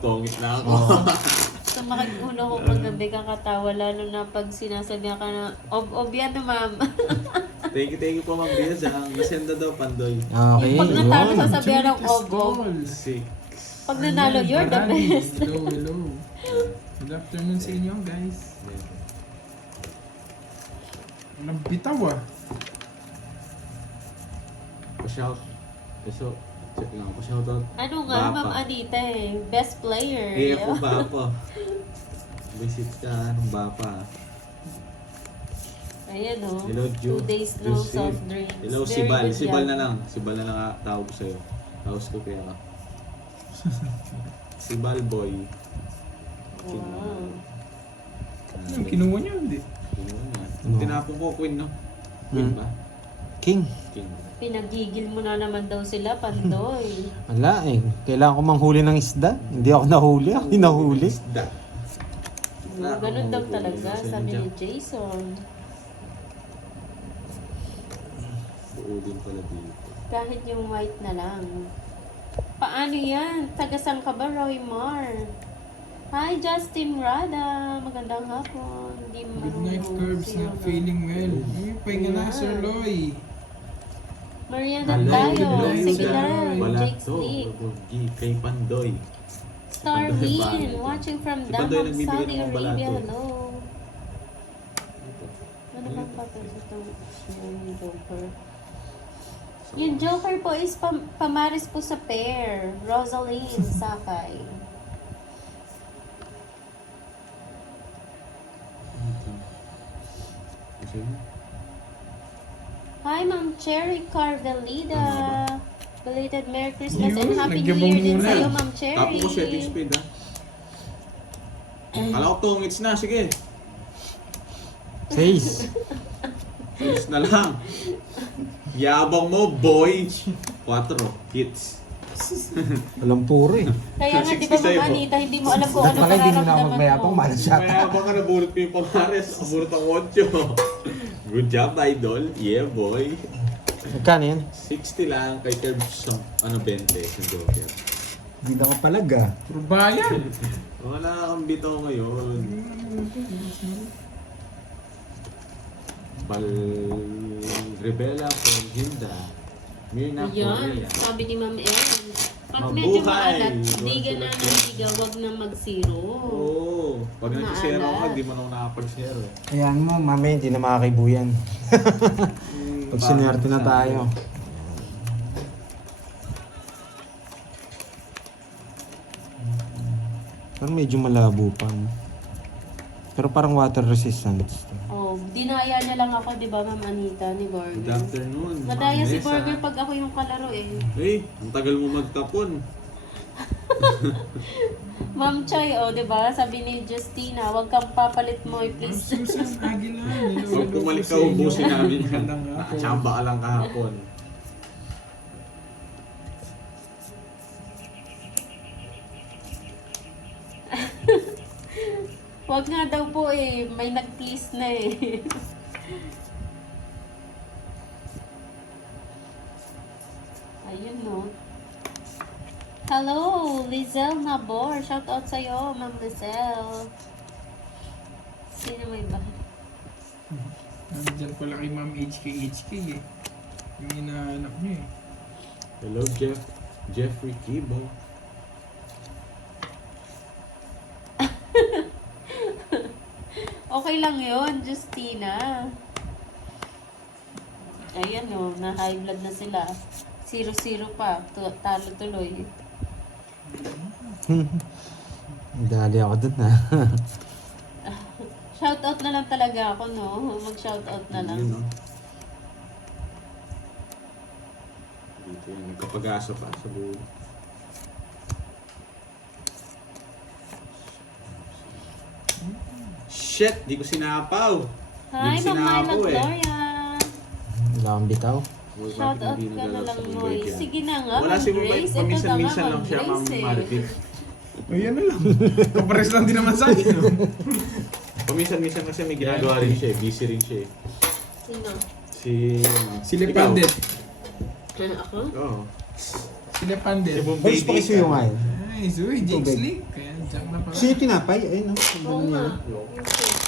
tongit na ako. Sumakit ulo ko paggabi kakatawa, lalo na pag sinasabihan ka na, ob yan na ma'am. Thank you po Ma'am Biaz. Nasenda daw Pandoy. Okay. Pag natalo yun. sasabihan ng ob. Six. Pag nanalo, you're the best. Hello. Good afternoon sa inyo, guys. Walang bitaw ah. Pa-shout. So, check lang. Pa-shout out. Ano nga, Bapa. Ma'am Anita eh, best player. Eh, ako Bapa. Visit ka ng Bapa. Ayan o, Hello, Ju. 2 days no Joseph. soft drinks. Hello, Very Sibal. good Sibal job. na lang. Sibal na lang tawag ko sa'yo. Tawag ko kaya ka. Sibal boy. Wow. Yung kinuha niyo, hindi. Ano? Tinapon ko, Queen, no? Queen ba? King. King. Pinagigil mo na naman daw sila, Pandoy. Wala eh. Kailangan ko manghuli ng isda. Hindi ako nahuli. Ako yung nahuli. Isda. Ganun daw talaga, sabi ni Jason. Buudin pala dito. Kahit yung white na lang. Paano yan? Tagasang ka ba, Roy Mar? Hi, Justin Rada. Magandang hapon. Hindi Midnight marunong Curbs sino not na. feeling well. Ay, pahinga na, Sir Loy. Mariana Hello, tayo. hello, Sige sir. lang. Wala Jake to. Sleep. Kay Pandoy. Starwin, watching from Si Pandoy Damam, nagbibigay Saudi ng mga balato. Arabia. Hello. Ano bang papel sa itong yung Joker? Yung Joker po is pamaris po sa pair. Rosaline Sakay. Hi, Ma'am Cherry Carvelida. Belated Merry Christmas and Yun, Happy New nagyabang Year din muna. sa'yo, Ma'am Cherry. Tapo ko setting speed, ha? Kala ko tungits na, sige. 6. Tungits na lang. Yabang mo, boy. 4 hits. Walang puro eh. Kaya nga, di ba, 60 sa'yo Ma'am po. Anita, hindi mo alam kung ano Pala hindi mo na ako nararamdaman magmayabang. mo. Malas siya. Mayabang ka na, bulot ko yung pamares. Bulot ang 8. Good job, idol. Yeah, boy. Magkano yan? 60 lang kay Curb sa 20 sa Joker. Hindi na kapalag ah. Puro bayan. Wala kang bitaw ngayon. Bal Rebella from Hilda. Mirna Ayan, Correa. sabi ni Ma'am Ellen. Pag Mabuhay! medyo maalat, diga na ng diga, wag na mag-zero. Oo. Pag nag-share ako, Maalat. di mo na ako nakapag-share eh. Ayan mo, mami, hindi na makakaibuyan. Pag sinerte na tayo. Pero medyo malabo pa. No? Pero parang water resistance. Oh, dinaya niya lang ako, di ba, Ma'am Anita, ni Good Burger. afternoon. Nadaya si Vanessa. Burger pag ako yung kalaro eh. Eh, ang tagal mo magtapon. Ma'am Choy, oh, di ba? Sabi ni Justina, wag kang papalit mo, please. Susan Aguilar. Pag tumalik ka, ubusin namin yan. Magandang hapon. Nakachamba ka lang kahapon. Wag nga daw po eh, may nag-please na eh. Ayun no. Hello, Lizelle Nabor. Shout out sa'yo, Ma'am Lizelle. Sino may ba? Nandiyan pala kay Ma'am HK eh. Yung inaanak niyo eh. Hello, Jeffrey Kibo. Okay lang yun, Justina. Ayan no, na high blood na sila. 0-0 pa, talo tuloy. Dali ako dun na. Shoutout na lang talaga ako, no? Mag-shoutout na lang. Yun, no? Dito yan, nagkapag-asa pa sa buo. Shit, di ko sinapaw. Hi, Di ko Ma'am Myla sinapaw eh. Gloria. Wala akong bitaw. Shoutout ka na lang, Noy. Sige na nga, Wala Ma'am si Ma'am Grace. Ito na nga, paminsan-minsan lang Ma'am siya, Ma'am Grace eh. Marvin. O yan na lang. Kapares lang din naman sa akin. No? Paminsan-minsan kasi may ginagawa rin siya, busy rin siya. Sino? Si... Sila Ikaw. Pandit. Ako? Oo. Sila Pandit. Si Bombay Boys, pakisuyo nga yun. Ay, Nice. Uy, Jake Tubig. Slick. Kaya jack na pala. Sino tinapay? Ayun, no? Ang Oo dami nga. niya. Yung cake.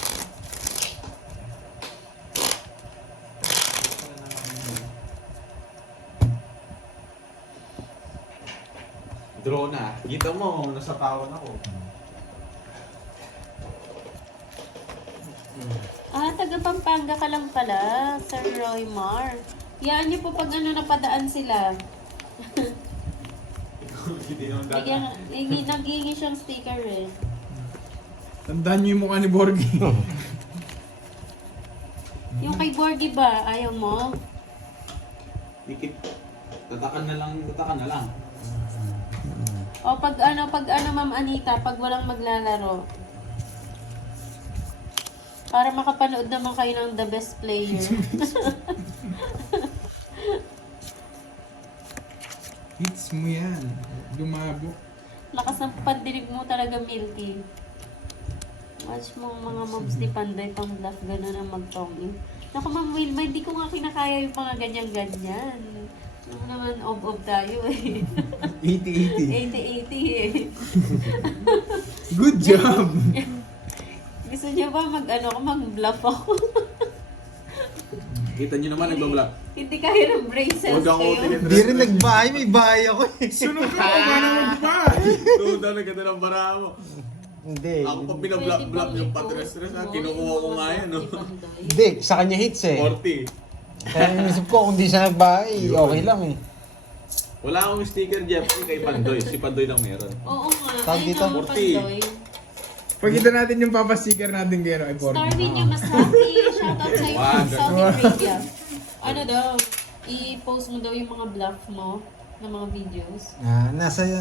Draw na. Kita mo, nasa tawon ako. Ah, taga Pampanga ka lang pala, Sir Roy Mar. Yan niyo po pag ano napadaan sila. Hindi naman Bigyan, naghihingi siyang sticker eh. Tandaan niyo yung mukha ni Borgie. Yung kay Borgie ba, ayaw mo? Dikit. Tatakan na lang. O pag ano Ma'am Anita, pag walang maglalaro. Para makapanood naman kayo ng the best player. Hits mo yan. Lumabo. Lakas ng pandinig mo talaga, Milky. Watch mo ang mga mobs ni Panday pang bluff, gano'n ang mag-tongue. Naku, Ma'am Wilma, hindi ko nga kinakaya yung mga ganyan-ganyan. Yung naman, ob-ob tayo eh. 80-80. 80-80 eh. Good job! Gusto niyo ba mag-bluff ako? Kita nyo naman, nagbablog. Hindi kaya ng braces Huwag ako kayo. tingin. Hindi rin nagbahay, may bahay ako eh. Sunod ka pa na mag-buy! Tuda na ganda ng bara mo. Hindi. Ako pa binablap yung patres-tres ha. Kinukuha ko nga yan, no? Hindi, sa kanya hits eh. 40. Kaya inisip ko kung di siya nagbahay, okay lang eh. Wala akong sticker, Jeffrey, kay Pandoy. Si Pandoy lang meron. Oo nga. Tawag Ay, dito? nga, 40. Pandoy. Pakita natin yung papasticker natin kayo ay Borgie. Star Video mas happy. Shoutout sa'yo Wag. from Saudi Arabia. Ano daw, i-post mo daw yung mga bluff mo na mga videos.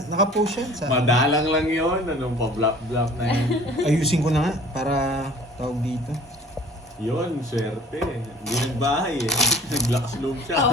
Nakapost yan sa... Madalang lang yun. Anong pa-blap-blap na yun. Ayusin ko na nga para tawag dito. Yun, swerte. Hindi nagbahay eh. Naglakas loob siya. Tawa